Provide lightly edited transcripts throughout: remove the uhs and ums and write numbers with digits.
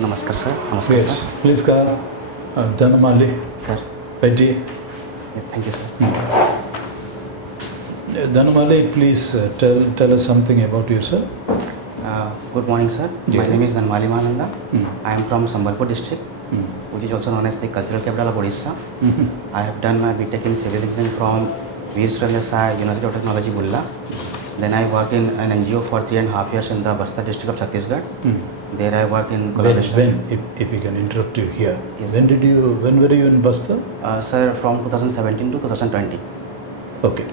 Namaskar, sir. Namaskar, Yes, sir. please come. DHANAMALI, Sir. Petty. Yes, thank you, sir. DHANAMALI, please tell us something about yourself. Good morning, sir. Yeah. My name is DHANAMALI MAHANANDA. Mm. I am from Sambalpur district, which is also known as the cultural capital of Odisha. I have done my BTech in civil engineering from Veer Surendra Sai University of Technology, Bulla. Then I worked in an NGO for 3.5 years in the Bastar district of Chhattisgarh. There I worked in collaboration. When, if we can interrupt you here. Yes, When were you in Bastar? Sir, from 2017 to 2020. Okay.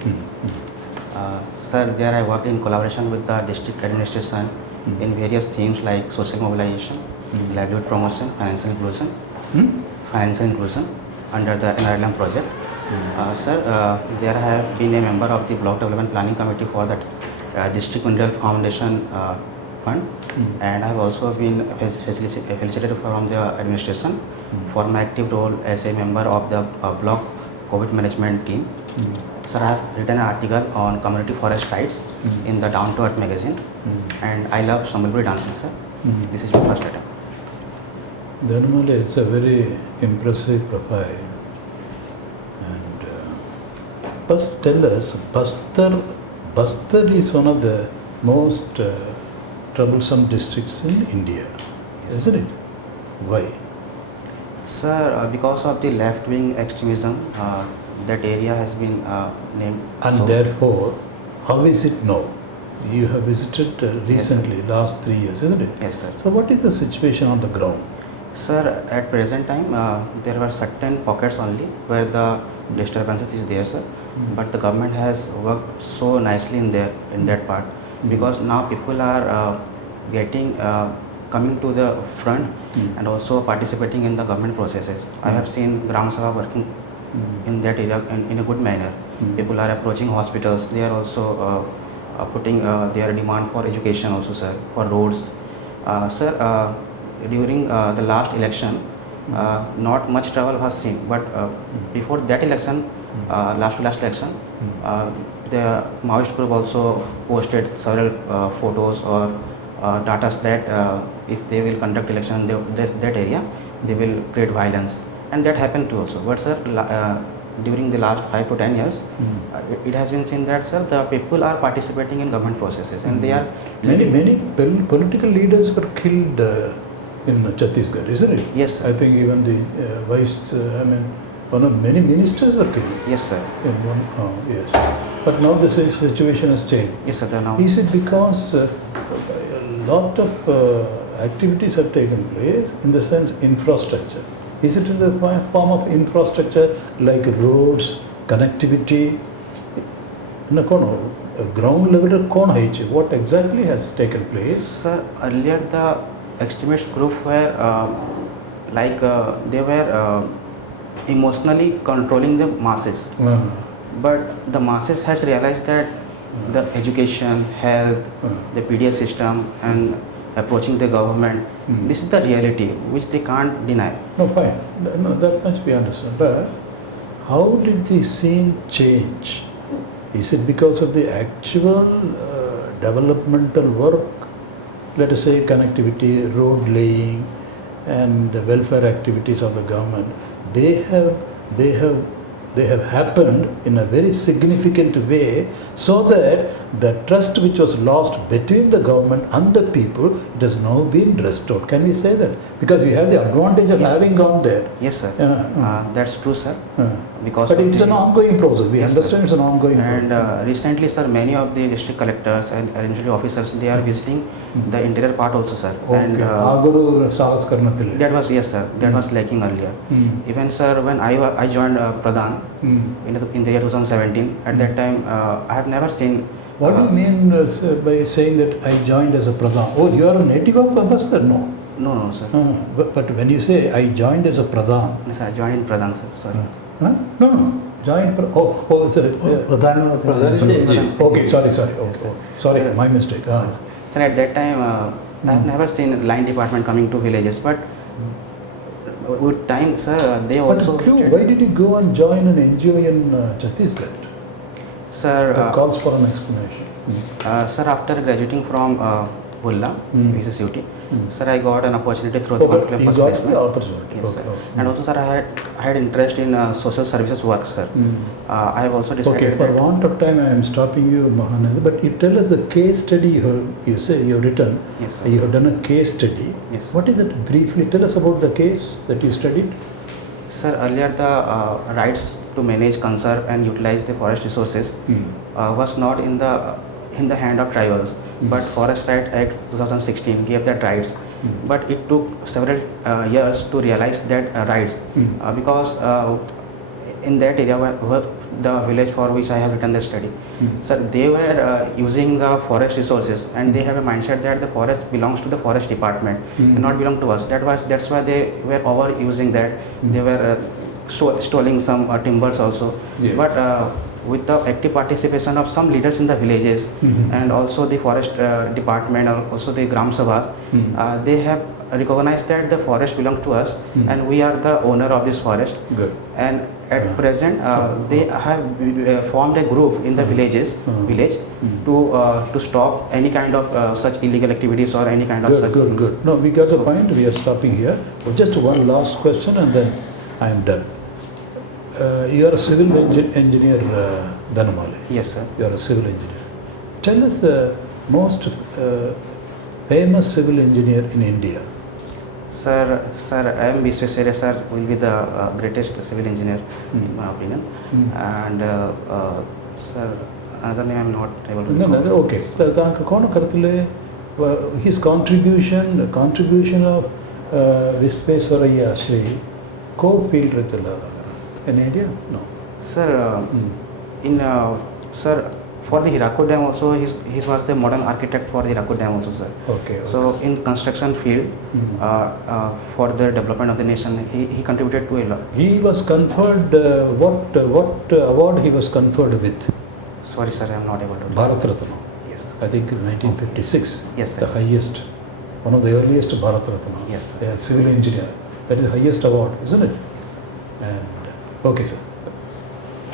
Sir, there I worked in collaboration with the district administration in various themes like social mobilization, livelihood promotion, financial inclusion under the NRLM project. Sir, there I have been a member of the Block Development Planning Committee for that District Mineral Foundation Fund, and I have also been felicitated from the administration for my active role as a member of the Block COVID management team. Sir, I have written an article on community forest rights in the Down to Earth magazine, and I love Sambalpuri dancing, sir. This is my first item. DHANAMALI, it's a very impressive profile. And first tell us, Bastar is one of the most troublesome districts in India, isn't it? Why? Sir, because of the left-wing extremism, that area has been named. And so, therefore, how is it now? You have visited recently, last 3 years, isn't it? Yes, sir. So what is the situation on the ground? Sir, at present time, there were certain pockets only where the disturbances is there, sir. But the government has worked so nicely in that part, because now people are coming to the front and also participating in the government processes. I have seen Gram Sabha working in that area in a good manner. People are approaching hospitals. They are also putting their demand for education also, sir, for roads. Sir, during the last election, not much trouble was seen, but before that election, last election, the Maoist group also posted several photos or data that if they will conduct election in that area, they will create violence, and that happened too also. But sir, during the last 5 to 10 years, it has been seen that, sir, the people are participating in government processes, and they are many political leaders were killed in Chhattisgarh, isn't it? Yes, sir. I think even the one of many ministers were killed. Yes, sir. Yes. But now the situation has changed. Yes, sir. Now. Is it because a lot of activities have taken place in the sense infrastructure? Is it in the form of infrastructure like roads, connectivity? Ground level what exactly has taken place? Sir, earlier the extremist group were they were emotionally controlling the masses. But the masses has realized that the education, health, the PDS system and approaching the government, this is the reality which they can't deny. No, fine. No, that must be understood. But how did the scene change? Is it because of the actual developmental work, let us say connectivity, road laying and welfare activities of the government? They have happened in a very significant way, so that the trust which was lost between the government and the people, it has now been restored. Can we say that? Because you have the advantage of having gone there. Yes, sir. That's true, sir. But it's an ongoing process. We understand it's an ongoing process. And recently, sir, many of the district collectors and regional officers, they are visiting the interior part also, sir. Okay. And that was, yes, sir, that was lacking earlier. Even, sir, when I joined Pradhan in the year 2017, at that time, I have never seen. What do you mean by saying that I joined as a Pradhan? Oh, you are a native of Bastar? No. No, sir. But when you say I joined as a Pradhan. Yes, I joined in Pradhan, sir. Sorry. No. Joined. Pradhan is the NGO. Okay, sorry. Sorry, my mistake. Sir, at that time, I have never seen line department coming to villages, but with time, sir, they also. Why did you go and join an NGO in Chhattisgarh? Sir, that calls for an explanation. Sir, after graduating from Hulla, VCCUT. Mm. Sir, I got an opportunity through Oh, the but you campus got placement. the opportunity. Yes, Okay, sir. okay. And also, sir, I had interest in social services work, sir. I have also decided Okay, for that. want of time, I am stopping you, Mahananda. But you tell us the case study you say you have written. Yes, sir. You have done a case study. Yes. What is it briefly? Tell us about the case that you studied. Sir, earlier the rights to manage, conserve, and utilize the forest resources was not in the hand of tribals, but Forest Right Act 2016 gave that rights. But it took several years to realize that rights because in that area where the village for which I have written the study, sir, they were using the forest resources, and they have a mindset that the forest belongs to the forest department and not belong to us. That's why they were overusing that. They were stealing some timbers also. Yes. But with the active participation of some leaders in the villages and also the forest department or also the Gram Sabhas, they have recognized that the forest belongs to us and we are the owner of this forest. Good. And at present, they have formed a group in the village to stop any kind of such illegal activities or any kind of such Good, things. good. No, we got the point. We are stopping here. Just one last question and then I am done. You are a civil engineer, DHANAMALI. Yes, sir. You are a civil engineer. Tell us the most famous civil engineer in India. Sir, I am Visvesvaraya, sir, will be the greatest civil engineer in my opinion. And sir, another name I am not able to recall. No, okay. His contribution of Visvesvaraya Shri co-field in India? No. Sir, sir, for the Hirakud Dam also, he was the modern architect for the Hirakud Dam also, sir. Okay. So in construction field, for the development of the nation, he contributed to a lot. He was conferred, what award he was conferred with? Sorry, sir, I am not able to. Bharat Ratna. Yes. I think in 1956. Yes, sir. The highest, one of the earliest Bharat Ratna. Yes, sir. A civil engineer. That is the highest award, isn't it? Yes, sir. And okay, sir.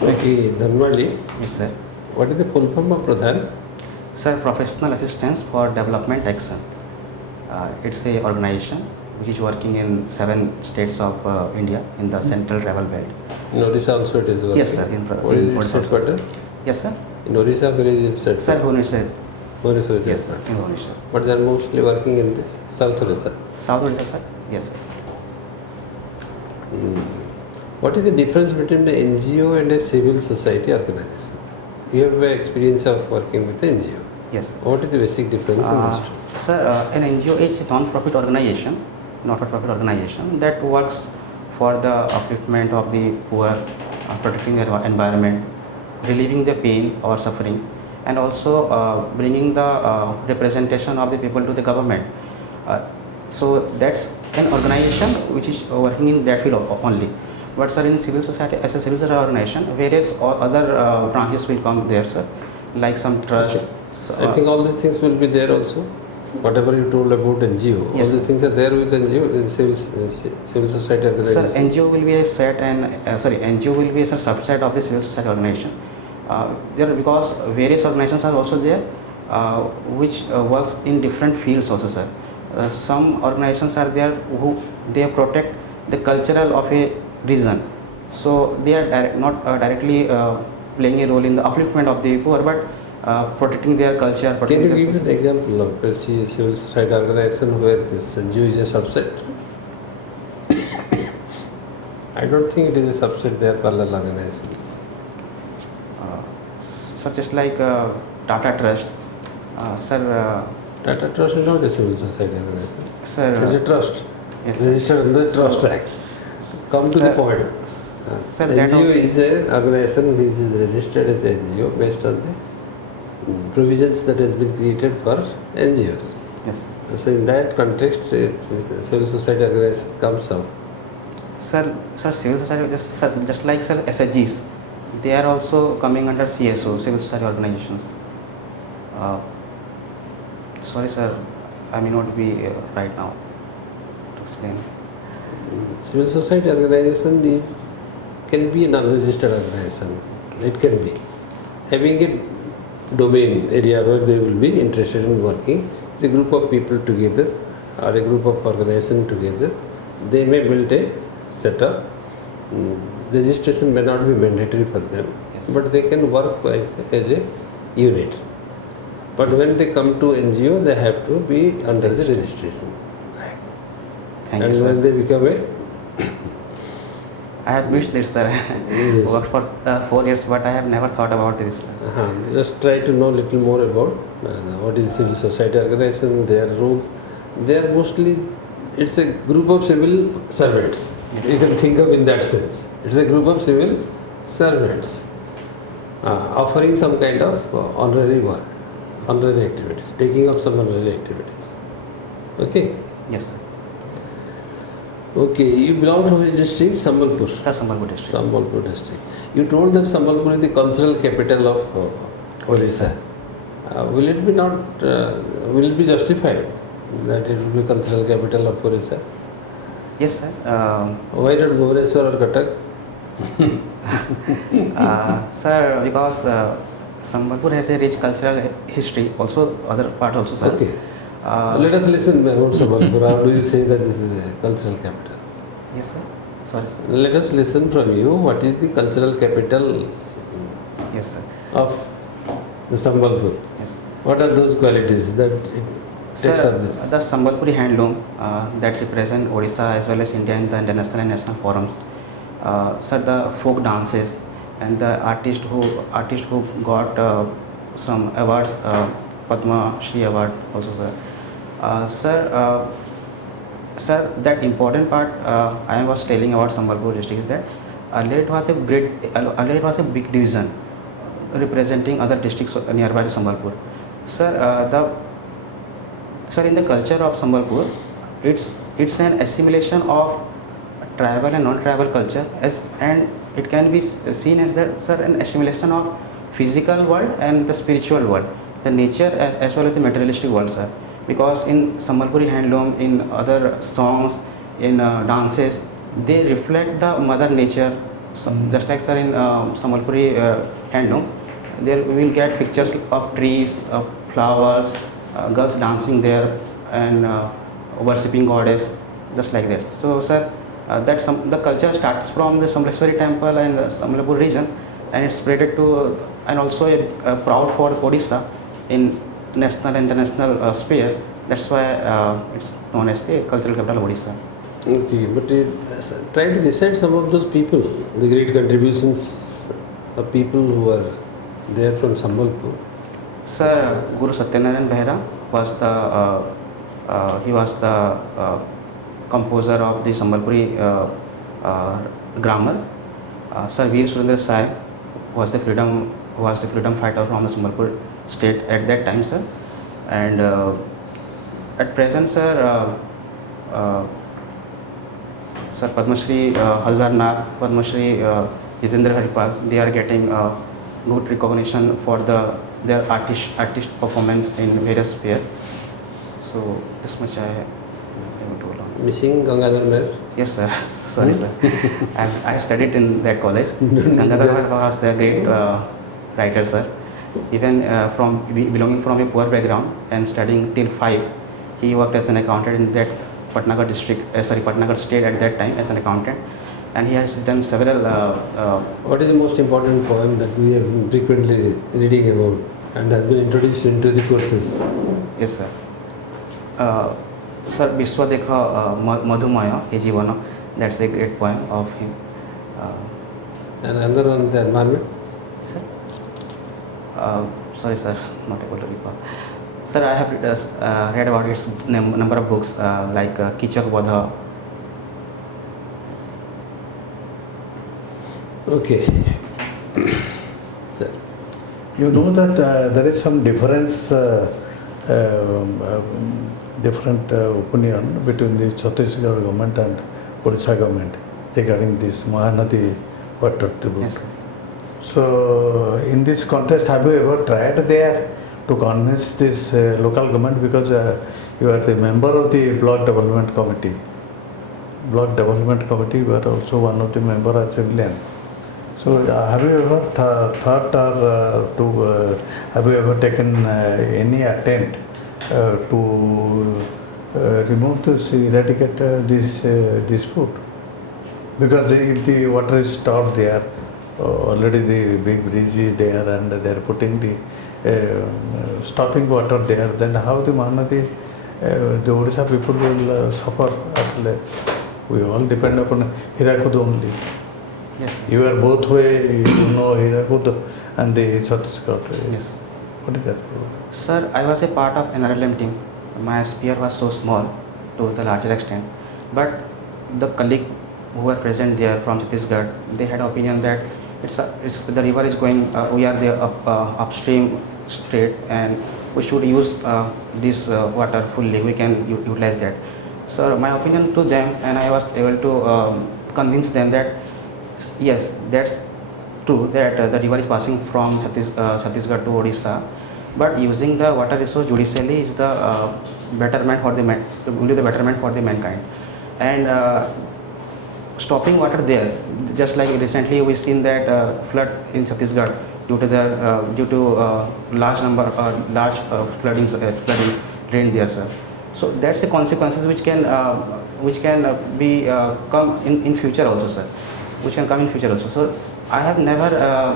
Okay, Dhanmali, Yes, sir. what is the full form of Pradhan? Sir, Professional Assistance for Development Action. It's a organization which is working in 7 states of India in the central travel belt. In Odisha also it is working? Yes, sir. What is its Odisha. headquarters? Yes, sir. In Odisha, where is it set? Sir, Bhubaneswar. Bhubaneswar is Yes, sir. headquarters. In Bhubaneswar. But they are mostly working in this South Odisha. South Odisha, sir. Yes, sir. What is the difference between the NGO and a civil society organization? You have experience of working with the NGO. Yes, sir. What is the basic difference in these two? Sir, an NGO is a non-profit organization, not-for-profit organization that works for the upliftment of the poor, protecting their environment, relieving the pain or suffering, and also bringing the representation of the people to the government. So that's an organization which is working in that field only. But sir, in civil society, as a civil society organization, various other branches will come there, sir, like some trust. Okay. I think all these things will be there also. Whatever you told about NGO, Yes, all these things are there with NGO in civil society Sir, organization. NGO will be a set and NGO will be a subset of the civil society organization. There because various organizations are also there, which works in different fields also, sir. Some organizations are there who they protect the cultural of a region, so they are not directly playing a role in the upliftment of the poor, but protecting their culture. Can you Protecting give me an example of a civil society organization where this NGO is a subset? I don't think it is a subset, they are parallel organizations. such as like Tata Trust, sir. Tata Trust is not a civil society organization. Sir, It is a trust, yes, registered under the Trust Act. Come to the Sir, point. sir, that NGO also- is an organization which is registered as NGO based on the provisions that has been created for NGOs. Yes. So in that context, if civil society organization comes up, Sir, civil society, just like sir, SHGs, they are also coming under CSO, civil society organizations. Sorry, sir, I may not be right now to explain. civil society organization can be an unregistered organization. It can be having a domain area where they will be interested in working the group of people together or a group of organization together, they may build a setup. Registration may not be mandatory for them, Yes. but they can work as a unit. But when they come to NGO, they have to be under the registration. Thank And you, when sir. they become a I have wished this, sir. Yes. Worked for 4 years, but I have never thought about this. just try to know little more about what is civil society organization, their role. They are mostly, it's a group of civil servants. You can think of in that sense. It's a group of civil servants offering some kind of honorary work, honorary activities, taking up some honorary activities. Okay. Yes, sir. Okay, you belong from which district? Sambalpur. Sir, Sambalpur district. Sambalpur district. You told that Sambalpur is the cultural capital of Odisha. Will it be not? Will it be justified that it will be cultural capital of Odisha? Yes, sir. Why not Bhubaneswar or Cuttack? Sir, because Sambalpur has a rich cultural history, also other part also, sir. Okay. Let us listen about Sambalpur. How do you say that this is a cultural capital? Yes, sir. Sorry, sir. Let us listen from you. What is the cultural capital Yes, sir. of the Sambalpur? Yes. What are those qualities that it takes Sir, up this? the Sambalpuri handloom that represent Odisha as well as India in the international and national forums. Sir, the folk dances and the artist who got some awards, Padma Shri Award also, sir. Sir, that important part I was telling about Sambalpur district is that earlier it was a big division representing other districts nearby to Sambalpur. Sir, in the culture of Sambalpur, it's an assimilation of tribal and non-tribal culture, and it can be seen as that, sir, an assimilation of physical world and the spiritual world, the nature as well as the materialistic world, sir. Because in Sambalpuri handloom, in other songs, in dances, they reflect the mother nature. Just like, sir, in Sambalpuri handloom, there we will get pictures of trees, of flowers, girls dancing there and worshipping goddess, just like that. So, sir, the culture starts from the Sambaleshwari temple and the Sambalpur region, and it's spreaded to, and also proud for Odisha in national and international sphere. That's why it's known as the cultural capital of Odisha. Okay, but try to recite some of those people, the great contributions of people who are there from Sambalpur. Sir, Guru Satyanarayan Behera was the composer of the Sambalpuri grammar. Sir, Veer Surendra Sai was the freedom fighter from the Sambalpur state at that time, sir. And at present, sir, Padma Shri Haldar Nag, Padma Shri Jitendra Haripal, they are getting good recognition for their artist performance in various spheres. So this much I am told on. Missing Gangadhar Mer. Yes, sir. Sorry, sir. I studied in that college. Gangadhar Mer was the great writer, sir. Even belonging from a poor background and studying till 5, he worked as an accountant in that Patnagar state at that time as an accountant, and he has done several. What is the most important poem that we have been frequently reading about and has been introduced into the courses? Yes, sir. Sir, Vishwadekha Madhumaya He Jivana. That's a great poem of him. And another on the environment? Sir, sorry, sir, not able to recall. Sir, I have read about its number of books like Kichak Vadha. Okay. Sir. You know that there is some difference, different opinion between the Chhattisgarh government and Odisha government regarding this Mahanadi water tribute. Yes, sir. So, in this contest, have you ever tried there to convince this local government, because you are the member of the block development committee? Block development committee, you are also one of the member as civilian. So, have you ever thought or have you ever taken any attempt to remove this, eradicate this dispute? Because if the water is stored there, already the big bridge is there and they are putting the stopping water there, then how the Mahanadi, the Odisha people will suffer at less? We all depend upon Hirakud only. Yes, sir. You are both way, you know Hirakud and the Chhattisgarh. Yes. What is that? Sir, I was a part of NRLM team. My sphere was so small to the larger extent, but the colleague who were present there from Chhattisgarh, they had opinion that the river is going, we are the upstream state and we should use this water fully, we can utilize that. So my opinion to them, and I was able to convince them that yes, that's true that the river is passing from Chhattisgarh to Odisha, but using the water resource judicially is the betterment for the only the betterment for the mankind. And stopping water there, just like recently we seen that flood in Chhattisgarh due to large flooding rain there, sir. So that's the consequences which can be come in future also, sir. Which can come in future also. So I have never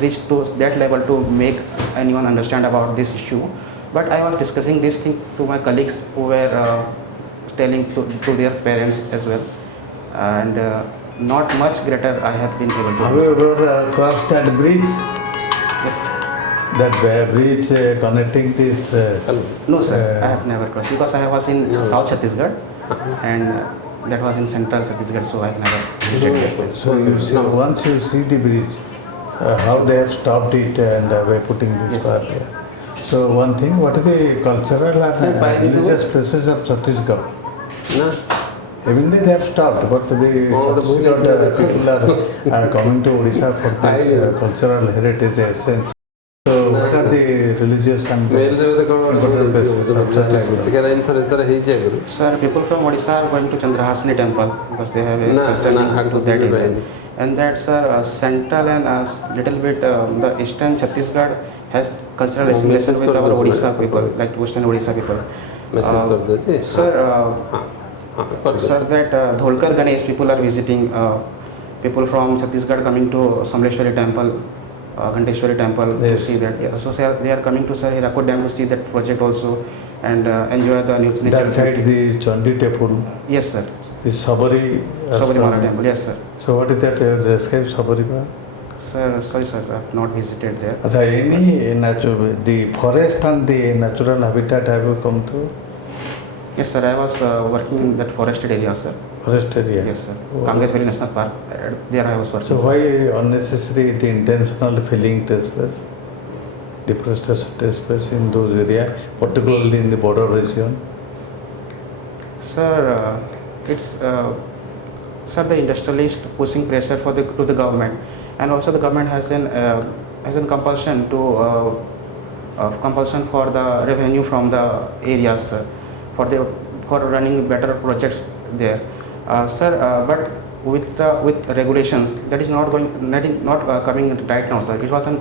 reached to that level to make anyone understand about this issue, but I was discussing this thing to my colleagues who were telling to their parents as well, and not much greater I have been able to. Have you ever crossed that bridge? Yes. That bridge connecting this? No, sir, I have never crossed because I was in South Chhattisgarh and that was in Central Chhattisgarh, so I have never visited that place. So you see, once you see the bridge, how they have stopped it and by putting this part there. So one thing, what are the cultural and religious places of Chhattisgarh? No. Even they have stopped, but the Chhattisgarh people are coming to Odisha for this cultural heritage essence. So what are the religious and important places of Chhattisgarh? Sir, people from Odisha are going to Chandrahasini temple because they have a cultural link to that area. And that's central and little bit the eastern Chhattisgarh has cultural assimilation with our Odisha people, like western Odisha people. Sir, that Dholkar Ganesh people are visiting, people from Chhattisgarh coming to Samleshwari temple, Ghanteshwari temple to see that. Yeah. So they are coming to Hirakud Dam to see that project also and enjoy the nature. That side, the Chandi temple. Yes, sir. The Sabari Sabarimala temple. Yes, sir. So what is that describe Sabarimala? Sir, sorry, sir, I have not visited there. Any natural, the forest and the natural habitat have you come to? Yes, sir. I was working in that forested area, sir. Forest area? Yes, sir. Wow. Kangeshwari National Park. There I was working. So why unnecessary the intentional filling takes place? Deforestation takes place in those areas, particularly in the border region? Sir, it's the industrialist pushing pressure to the government, and also the government has an compulsion to compulsion for the revenue from the areas for running better projects there, sir. But with regulations that is not coming right now, sir. It wasn't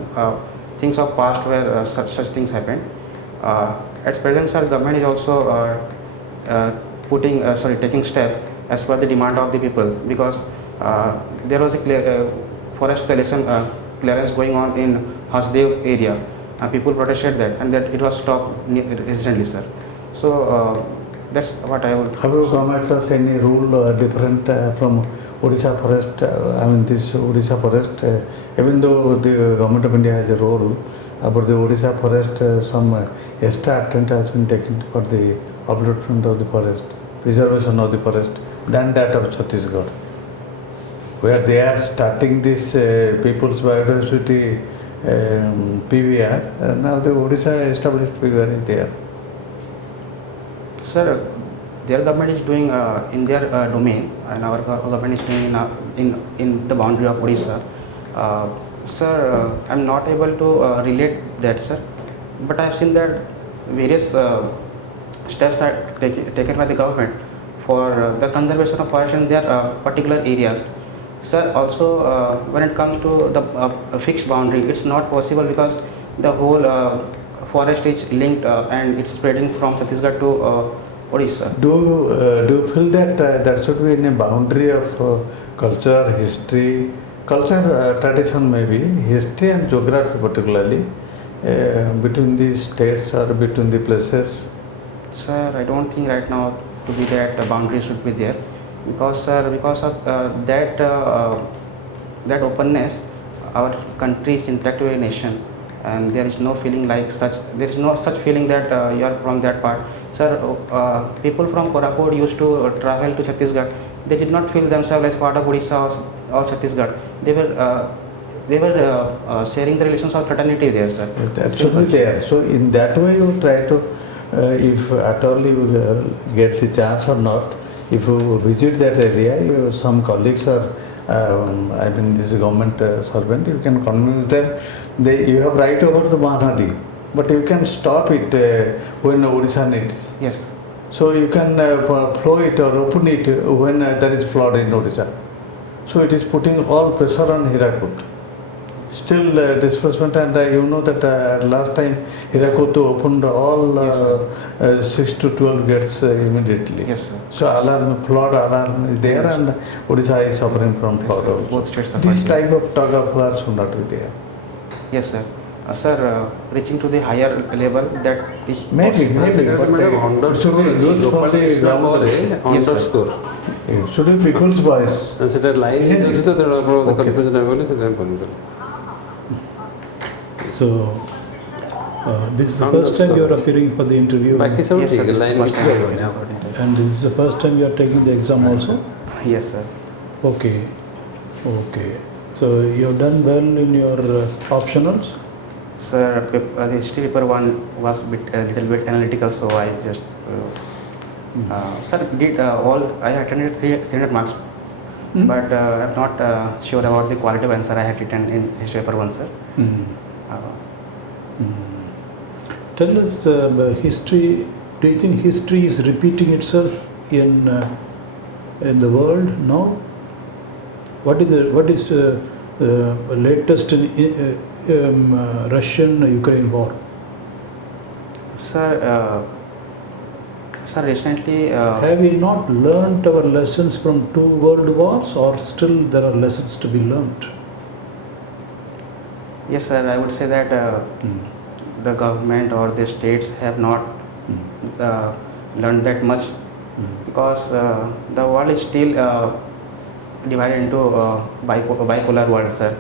things of past where such things happened. At present, sir, government is also taking step as per the demand of the people, because there was a forest clearance going on in Hasdev area. People protested that, and that it was stopped recently, sir. So that's what I would. Have you come across any rule different from Odisha forest? This Odisha forest, even though the government of India has a role, but the Odisha forest, some extra attempt has been taken for the upliftment of the forest, preservation of the forest, than that of Chhattisgarh, where they are starting this People's Biodiversity PVR. Now the Odisha established PVR is there. Sir, their government is doing in their domain, and our government is doing in the boundary of Odisha. Sir, I am not able to relate that, sir, but I have seen that various steps are taken by the government for the conservation of forest in their particular areas. Sir, also when it comes to the fixed boundary, it's not possible because the whole forest is linked and it's spreading from Chhattisgarh to Odisha. Do you feel that there should be any boundary of culture, history, tradition maybe, history and geography particularly, between the states or between the places? Sir, I don't think right now to be that boundary should be there, because sir, because of that openness, our country is interactive a nation, and there is no feeling like such. There is no such feeling that you are from that part. Sir, people from Koraput used to travel to Chhattisgarh. They did not feel themselves as part of Odisha or Chhattisgarh. They were sharing the relations of fraternity there, sir. It's absolutely there. So in that way you try to, if at all you get the chance or not, if you visit that area, some colleagues are, I mean this government servant, you can convince them, you have right over the Mahanadi, but you can stop it when Odisha needs. Yes. So you can flow it or open it when there is flood in Odisha. So it is putting all pressure on Hirakud. Still disbursement, and you know that last time Hirakud opened all 6 to 12 gates immediately. Yes, sir. So flood alarm is there, and Odisha is suffering from flood also. Both states are This fighting. type of tug of war should not be there. Yes, sir. Sir, reaching to the higher level, that is Maybe, possible. maybe. Second, but madam, it should be used for the ground. Yes, sir. underscore. It should be people's voice. ସେଟା line ହେଇଯାଉଛି ତ ତେଣୁ ଆପଣଙ୍କ confusion ହେବ ବୋଲି ସେଥିପାଇଁ ପଢ଼ିଦେଲି। So, this is the first time you are appearing for the interview, ବାକି ସବୁ Yes, sir. ଠିକ୍ ଲାଇନ୍ First କିଛି time. ରହିବନି ଆଉ କ'ଣ। and this is the first time you are taking the exam also. Yes, sir. Okay, okay. So you have done well in your optionals. Sir, the history paper 1 was little bit analytical, so I just sir did all. I attended 300 marks, but I'm not sure about the quality of answer I had written in history paper 1, sir. Tell us history. Do you think history is repeating itself in the world now? What is latest in Russian-Ukraine war? Sir, recently. Have we not learnt our lessons from 2 world wars, or still there are lessons to be learnt? Yes, sir. I would say that the government or the states have not learned that much, because the world is still divided into bipolar world, sir,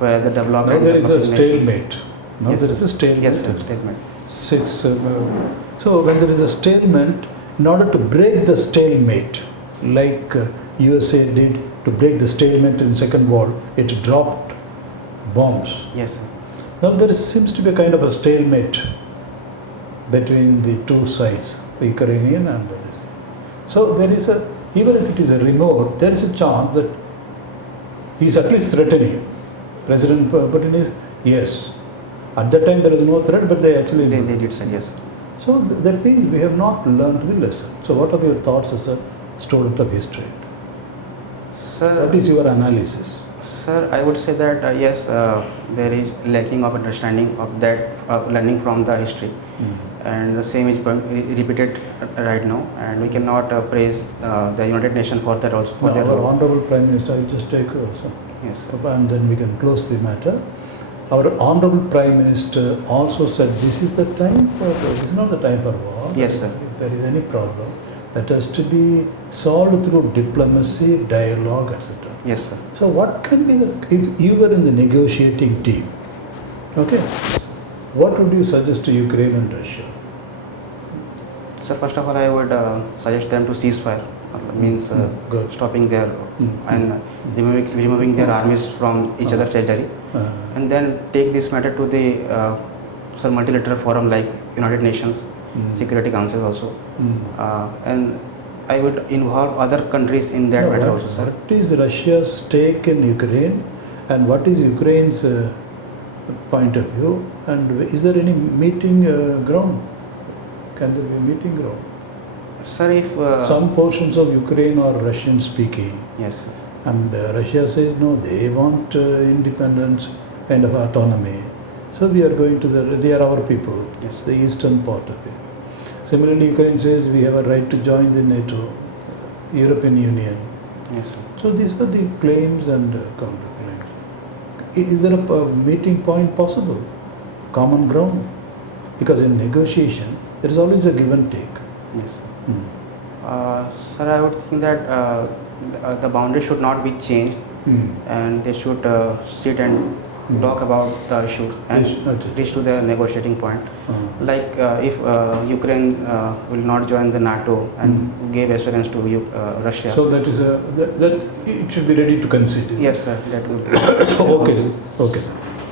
where the development. Now there is a nations- stalemate. Now Yes, there is a stalemate. Yes, sir. Statement. So when there is a stalemate, in order to break the stalemate, like USA did to break the stalemate in Second War, it dropped bombs. Yes, sir. Now there seems to be a kind of a stalemate between the two sides, the Ukrainian and this. So there is a, even if it is a remote, there is a chance that he is at least threatening. President Putin is, yes. At that time there is no threat, but they actually They did say yes, sir. So that means we have not learned the lesson. So what are your thoughts as a student of history? Sir, What is your analysis? Sir, I would say that yes, there is lacking of understanding of that learning from the history, and the same is going repeated right now, and we cannot praise the United Nations for that also. For Now, their our role. Honorable Prime Minister, I will just take also, Yes, sir. and then we can close the matter. Our Honorable Prime Minister also said this is the time for, this is not the time for war. Yes, sir. If there is any problem, that has to be solved through diplomacy, dialogue, etc. Yes, sir. So what can be the, if you were in the negotiating team, okay, what would you suggest to Ukraine and Russia? So first of all, I would suggest them to cease fire. Means Good. stopping their and removing their armies from each other's territory, and then take this matter to the multilateral forum like United Nations Security Council also, and I would involve other countries in that matter also, sir. What is Russia's stake in Ukraine, and what is Ukraine's point of view, and is there any meeting ground? Can there be a meeting ground? Sir, if Some portions of Ukraine are Russian speaking, yes, sir. and Russia says no, they want independence, kind of autonomy. So we are going to they are our people, Yes. the eastern part of it. Similarly, Ukraine says we have a right to join the NATO, European Union. Yes, sir. So these are the claims and counterclaims. Is there a meeting point possible? Common ground? Because in negotiation, there is always a give and take. Yes, sir. Sir, I would think that the boundary should not be changed, and they should sit and talk about the issues and reach to the negotiating point. Like if Ukraine will not join the NATO and gave assurance to Russia. So that is that it should be ready to concede. Yes, sir. That will be. Okay. Okay.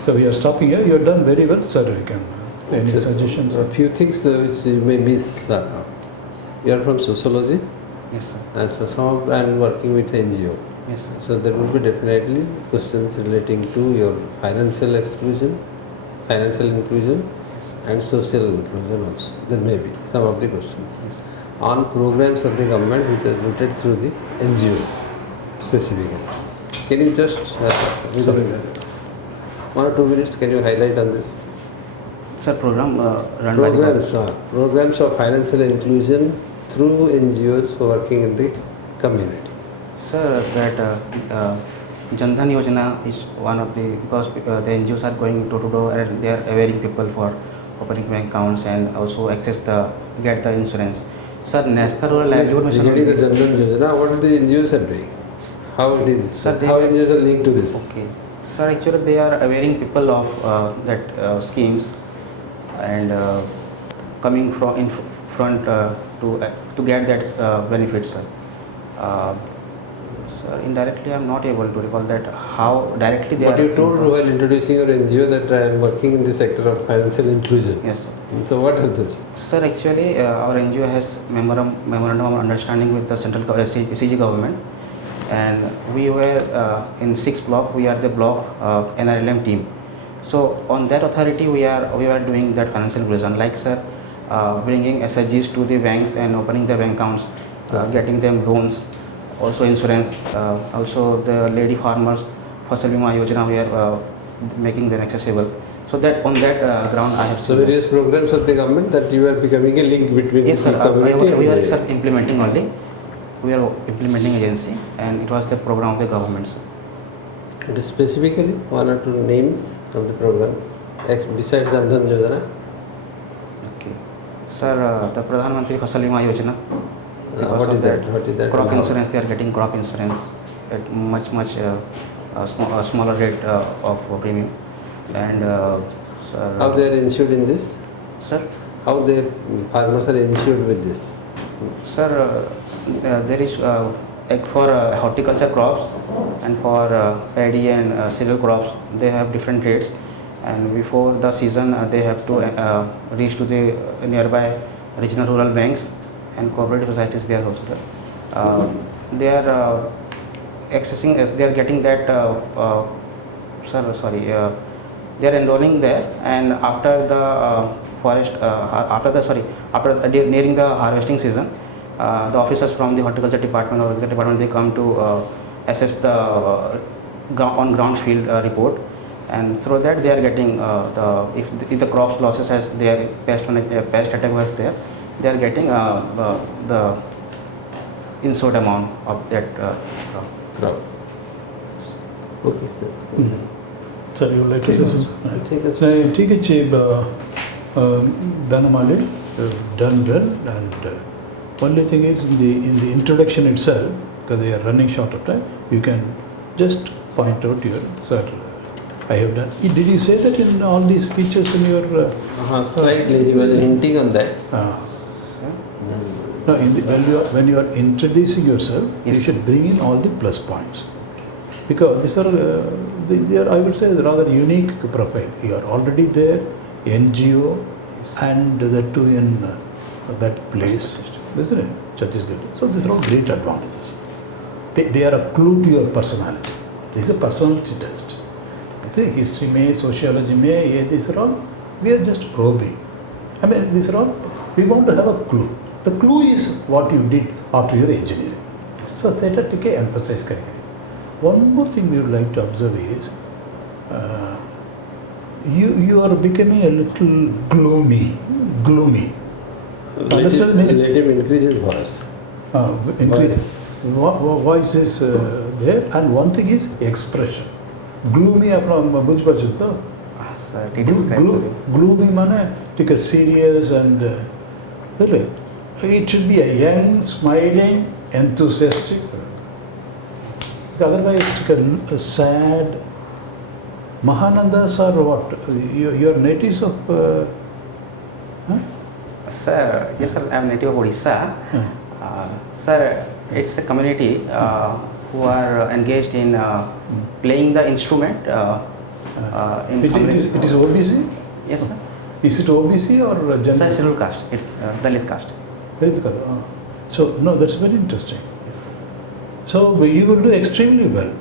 So we are stopping here. You have done very well, sir. You can any suggestions? A few things which you may miss. You are from sociology, Yes, sir. and so and working with NGO. Yes, sir. So there will be definitely questions relating to your financial inclusion, Yes, sir. and social inclusion also. There may be some of the questions Yes. on programs of the government which are routed through the NGOs specifically. Can you just, within 1 or 2 minutes, can you highlight on this? Sir, program run by the Programs of financial inclusion through NGOs working in the community. Sir, that Jan Dhan Yojana is one of the, because the NGOs are going door to door and they are availing people for opening bank accounts and also get the insurance. Sir, National Rural Livelihood Mission. Regarding the Jan Dhan Yojana, what the NGOs are doing? How it is? Sir, how NGOs are linked to this? Okay. Sir, actually they are availing people of that schemes and coming from in front to get that benefit, sir. Sir, indirectly I am not able to recall that how directly they But are. you told while introducing your NGO that I am working in the sector of financial inclusion. Yes, sir. So what are those? Sir, actually our NGO has memorandum of understanding with the central SCG government, and we were in 6th block. We are the block NRLM team. So on that authority we were doing that financial inclusion, like sir, bringing SIGs to the banks and opening the bank accounts, getting them loans, also insurance, also the lady farmers Fasal Bima Yojana we are making them accessible. So that on that ground I have So seen various this. programs of the government that you are becoming a link between Yes, the sir. community and We are the- sir, implementing only. We are implementing agency, and it was the program of the government, sir. It is specifically 1 or 2 names of the programs besides Jan Dhan Yojana. Okay. Sir, the Pradhan Mantri Fasal Bima Yojana. Because What of is that? What is that? Crop and how? insurance, they are getting crop insurance at much smaller rate of premium. And sir, How they are insured in this? sir, How the farmers are insured with this? sir, there is like for horticulture crops and for paddy and cereal crops, they have different rates. And before the season, they have to reach to the nearby regional rural banks and cooperative societies. They are also there. They are accessing, they are getting that. They are enrolling there, and after the nearing the harvesting season, the officers from the horticulture department or agriculture department, they come to assess the on ground field report, and through that they are getting if the crops losses as their pest attack was there, they are getting the insured amount of that crop. Crop. Okay, sir. Sir, you would like to say something? Take it. ठीक है जी, Dhanamali, you've done well, and only thing is in the introduction itself, because they are running short of time, you can just point out your, sir, I have done. Did you say that in all these speeches in your? Slightly, he was hinting on that. No, when you are introducing yourself, Yes. you should bring in all the plus points, because these are they are, I would say, rather unique profile. You are already there, NGO, and that too in that place, isn't it, Chhattisgarh? So these are all great advantages. They are a clue to your personality. This is a personality test. See, history may, sociology may, these are all, we are just probing. I mean, these are all, we want to have a clue. The clue is what you did after your engineering. So that I emphasize करेंगे. One more thing we would like to observe is, you are becoming a little gloomy. Let him increase his voice. Increase. Voice is there, and one thing is expression. Gloomy apna bujhpachu to. Sir, it is Gloomy mane tika serious and really it should be a young, smiling, enthusiastic. Otherwise a sad. Mahanandas are what? Your natives of Sir, yes sir, I am native of Odisha. Sir, it's a community who are engaged in playing the instrument. In it is OBC? Yes sir. Is it OBC or general? Sir, scheduled caste. It's Dalit caste. So no, that's very interesting. Yes. So you will do extremely well.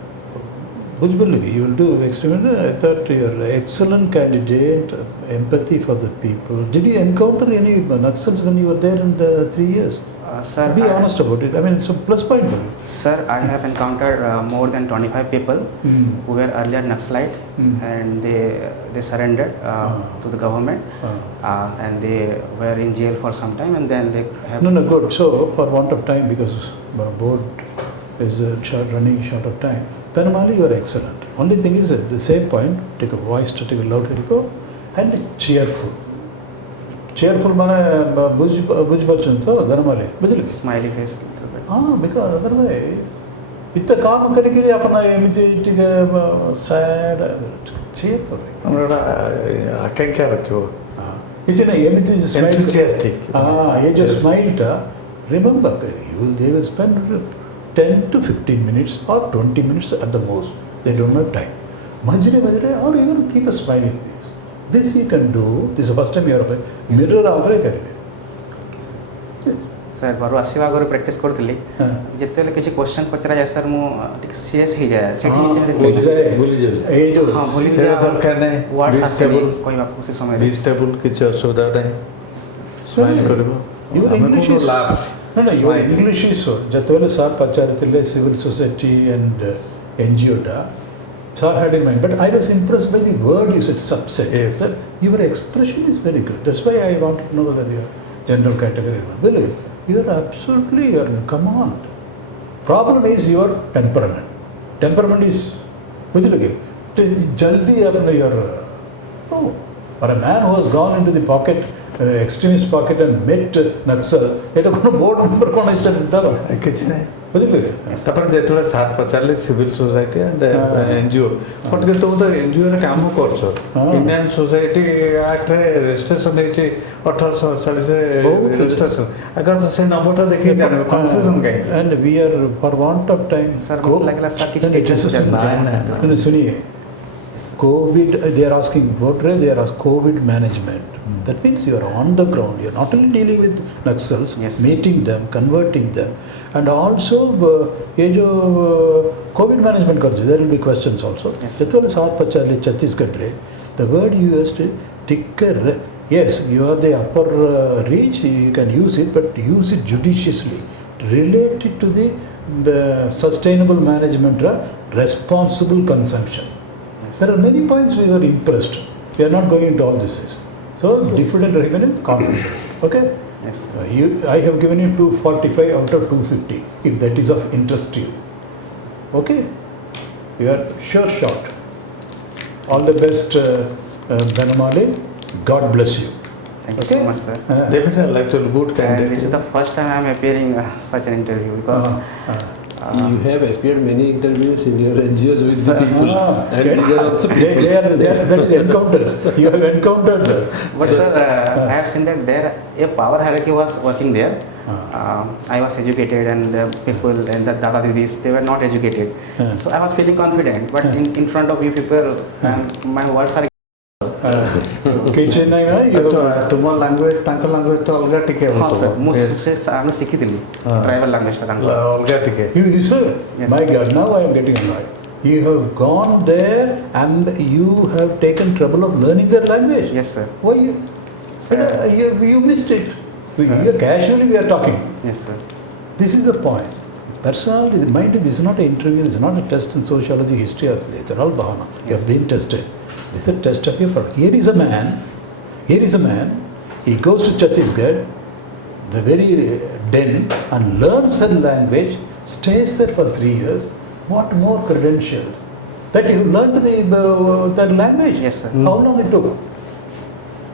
You will do extremely well. I thought you are an excellent candidate, empathy for the people. Did you encounter any Naxals when you were there in the 3 years? Sir, be honest about it. I mean, it's a plus point for you. Sir, I have encountered more than 25 people who were earlier Naxalite and they surrendered to the government and they were in jail for some time and then they have... No, good. So, for want of time, because board is running short of time, DHANAMALI, you are excellent. Only thing is at the same point, take a voice to take a loud report and cheerful. Cheerful mane bujh bachun to DHANAMALI. Bujhli? Smiley face. Because otherwise, itta kaam karikiri apna emiti tika sad, cheerful. Akanka rakho. Ichina emiti smile. Enthusiastic. You just smile. Remember, they will spend 10 to 15 minutes or 20 minutes at the most. They don't have time. Majre, or even keep a smiling face. This you can do. This is the first time you are a mirror agre karibe. Sir, baru asiva agore practice korthili. Jette le kichi question pachara jay sir mu tik serious hi jay. भूली जाओ भूली जाओ दरकार नहीं vegetable कोई बात उसी समय vegetable किसी असुविधा नहीं smile करिबो Your English is laugh no, your English is so. Jatwale sir pacharithile civil society and NGO da. Sir had in mind, but I was impressed by the word you said, subset. Yes. Sir, your expression is very good. That's why I wanted to know whether you are general category or not. Well, you are absolutely, you are in command. Problem is your temperament. Temperament is, jaldi apna your, oh, for a man who has gone into the pocket, extremist pocket and met Naxal, it is a board member kon is that किसी नहीं तपर जेतुले साथ पचाले civil society and NGO फटके तो NGO रे काम करछो Indian society act रे registration हेछि 1847 रे registration अगर तो से नंबरटा देखि जाने कंफ्यूजन गई and we are for want of time sir लगला सर किसी नहीं सुनिए COVID, they are asking vote, they are asking COVID management. That means you are on the ground. You are not only dealing with Naxals, meeting them, converting them, and also COVID management karche. There will be questions also. That one is hard pachali Chhattisgarh. The word you used, ticker. Yes, you are the upper reach. You can use it, but use it judiciously. Relate it to the sustainable management, responsible consumption. There are many points we were impressed. We are not going into all this. So, different recommended confident. Okay? Yes. I have given you 245 out of 250, if that is of interest to you. Okay? You are sure shot. All the best, DHANAMALI. God bless you. Thank you so much, sir. Definitely like to good candidate. This is the first time I am appearing such an interview because you have appeared many interviews in your NGOs with the people, and these are also people. That is encounters. You have encountered. But sir, I have seen that there a power hierarchy was working there. I was educated, and the people and the Dada Didis, they were not educated. So I was feeling confident. But in front of you people, my words are. Kitchen तुम language तांको language तो अलग टिके हाँ sir मुझसे आगे सीखी Delhi tribal language का तांको अलग टिके You sir, my God, now I am getting annoyed. You have gone there and you have taken trouble of learning their language. Yes sir. Why you? Sir, you missed it. Casually we are talking. Yes sir. This is the point. Personality, mind you, this is not an interview, this is not a test in sociology, history, or it's all bahana. You are being tested. This is a test of your product. Here is a man, he goes to Chhattisgarh, the very den, and learns the language, stays there for 3 years. What more credential? That you learned the language? Yes, sir. How long it took?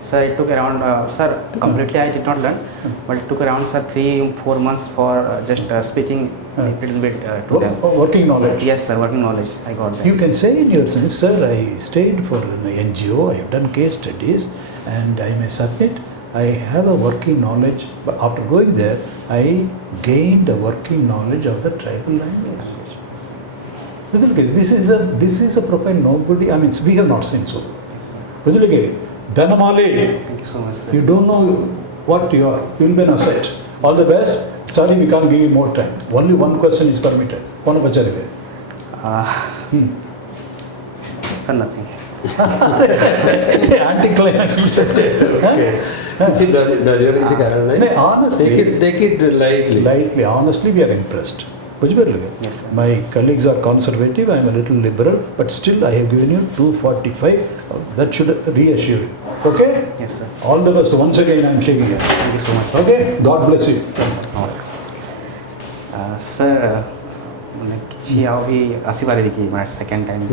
Sir, it took around, sir, completely I did not learn, but it took around, sir, 3-4 months for just speaking a little bit to them. Working knowledge. Yes, sir, working knowledge, I got that. You can say in your sense, sir, I stayed for an NGO, I have done case studies, and I may submit, I have a working knowledge, but after going there, I gained a working knowledge of the tribal language. But look, this is a profile nobody, I mean, we have not seen so. But look, DHANAMALI, Thank you so much, sir. you don't know what you are, you will be an asset. All the best. Sorry, we can't give you more time. Only one question is permitted. Kona bacharive? Sir, nothing. Anti-climax. Okay. डरियोर किसी कारण नहीं. No, honestly. Take it lightly. Lightly, honestly, we are impressed. Yes, sir. My colleagues are conservative, I am a little liberal, but still I have given you 245. That should reassure you. Okay? Yes, sir. All the best. Once again, I am shaking hands. Thank you so much, sir. Okay? God bless you. Namaskar. Sir, ମାନେ କିଛି ଆଉ ବି ଆସିପାରିବି କି ମାନେ second time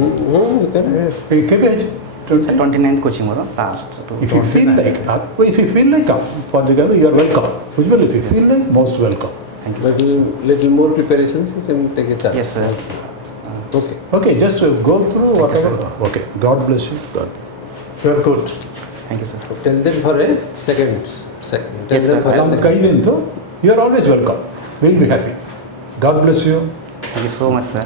Hey, keep it. Sir 29th coaching ମୋର last If you feel like, come for the guy, you are welcome. If you feel like, most welcome. Thank you, sir. Little more preparations, you can take a chance. Yes, sir. Okay. Okay, just go through whatever. Okay, God bless you. God. You are good. Thank you, sir. Tell them for a second. Tell Yes, them sir. for a Come second. Kaivento, you are always welcome. We'll be happy. God bless you. Thank you so much, sir.